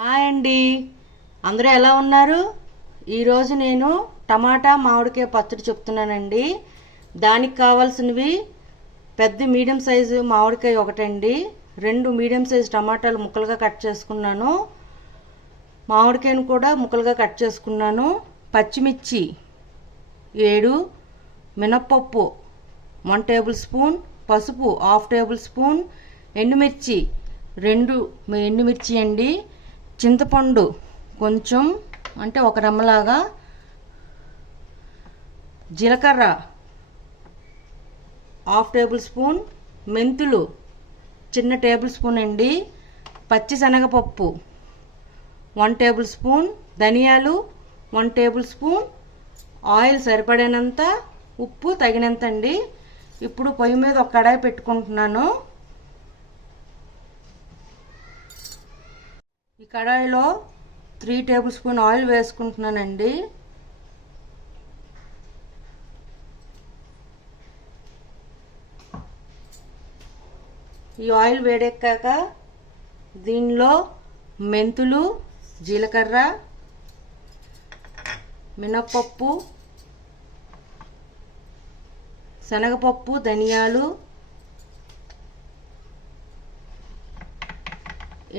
Hi అండి, అందరూ ఎలా ఉన్నారు? ఈరోజు నేను టమాటా మామిడికాయ పచ్చడి చెప్తున్నానండి. దానికి కావాల్సినవి పెద్ద మీడియం సైజు మామిడికాయ ఒకటండి, 2 మీడియం సైజు టమాటాలు ముక్కలుగా కట్ చేసుకున్నాను. మామిడికాయను కూడా ముక్కలుగా కట్ చేసుకున్నాను. పచ్చిమిర్చి 7, మినప్పప్పు 1 టేబుల్ స్పూన్, పసుపు 1/2 టేబుల్ స్పూన్, ఎండుమిర్చి 2 ఎండుమిర్చి అండి, చింతపండు కొంచెం అంటే 1 రెమ్మలాగా, జీలకర్ర 1/2 టేబుల్ స్పూన్, మెంతులు చిన్న టేబుల్ స్పూన్ అండి, పచ్చిశనగపప్పు 1 టేబుల్ స్పూన్, ధనియాలు 1 టేబుల్ స్పూన్, ఆయిల్ సరిపడినంత, ఉప్పు తగినంత అండి. ఇప్పుడు పొయ్యి మీద ఒక కడాయి పెట్టుకుంటున్నాను. ఈ కడాయిలో 3 టేబుల్ స్పూన్ ఆయిల్ వేసుకుంటున్నానండి. ఈ ఆయిల్ వేడెక్కాక దీనిలో మెంతులు, జీలకర్ర, మినప్పప్పు, శనగపప్పు, ధనియాలు,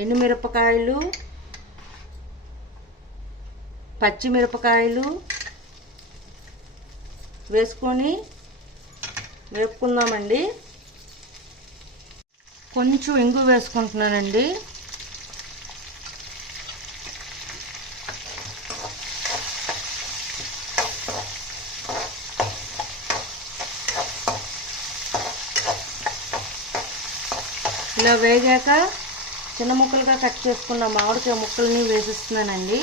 ఎండుమిరపకాయలు, పచ్చిమిరపకాయలు వేసుకొని వేపుకుందామండి. కొంచెం ఇంగు వేసుకుంటున్నానండి. ఇలా వేగాక చిన్న ముక్కలుగా కట్ చేసుకున్న మామిడికాయ ముక్కల్ని వేసిస్తున్నానండి.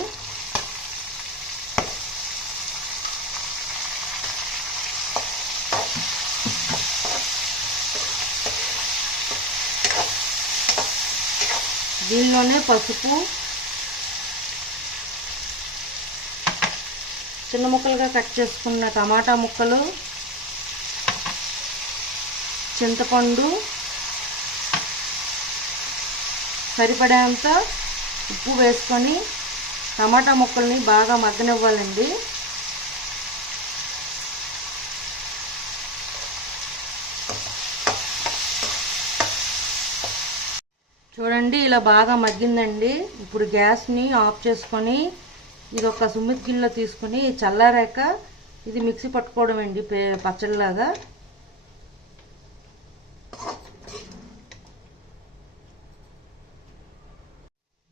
దీనిలోనే పసుపు, చిన్న ముక్కలుగా కట్ చేసుకున్న టమాటా ముక్కలు, చింతపండు, సరిపడేంత ఉప్పు వేసుకొని టమాటా ముక్కల్ని బాగా మగ్గనివ్వాలండి. చూడండి, ఇలా బాగా మగ్గిందండి. ఇప్పుడు గ్యాస్ని ఆఫ్ చేసుకొని ఇది ఒక సుమ్మిడి గిన్నెలో తీసుకొని చల్లారాక ఇది మిక్సీ పట్టుకోవడం అండి పచ్చడిలాగా.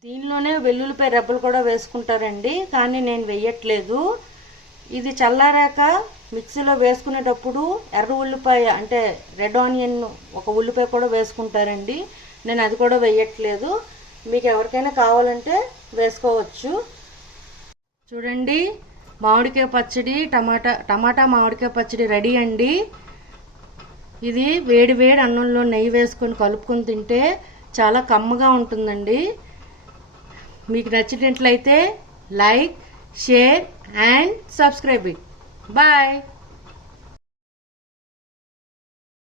దీనిలోనే వెల్లుల్లిపాయ రెబ్బలు కూడా వేసుకుంటారండి, కానీ నేను వేయట్లేదు. ఇది చల్లారాక మిక్సీలో వేసుకునేటప్పుడు ఎర్ర ఉల్లిపాయ అంటే రెడ్ ఆనియన్ ఒక ఉల్లిపాయ కూడా వేసుకుంటారండి. నేను అది కూడా వేయట్లేదు. మీకు ఎవరికైనా కావాలంటే వేసుకోవచ్చు. చూడండి, మామిడికాయ పచ్చడి టమాటా మామిడికాయ పచ్చడి రెడీ అండి. ఇది వేడి వేడి అన్నంలో నెయ్యి వేసుకొని కలుపుకొని తింటే చాలా కమ్మగా ఉంటుందండి. మీకు నచ్చినట్లయితే like, share and subscribe. Bye.